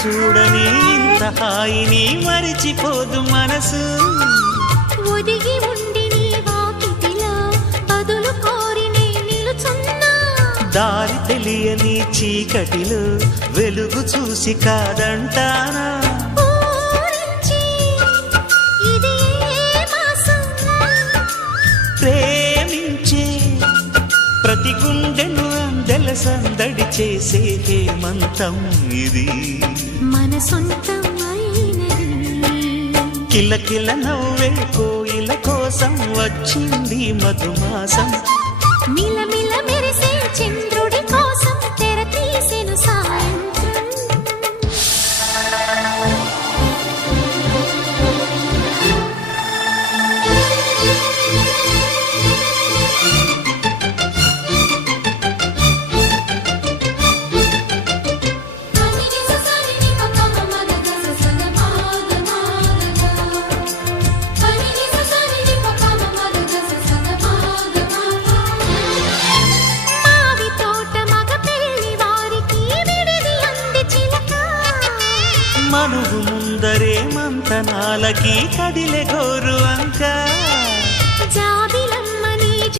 చూడని ఇంత హాయిని మరిచిపోదు మనసు. ఒదిగి ఉండి నీ వాకిటిలో బదులు కోరి నే నిలుచున్నా. దారి తెలియని చీకటిలో వెలుగు చూసి కాదంటానా. ఊరించి ఇది ఏ మాసం? ప్రేమించే ప్రతి గుండెను అందెల సందడి చేసే హేమంతం ఇది. మన సొంతం అయినది. కిలకిల నవ్వే కోయిల కోసం వచ్చింది మధుమాసం. మిలమిల మెరిసే చంద్రుడి కోసం తెర తీసెను సాయంత్రం. మనువు ముందరే మంతనాలకి కదిలే గోరు అంక. జాబిల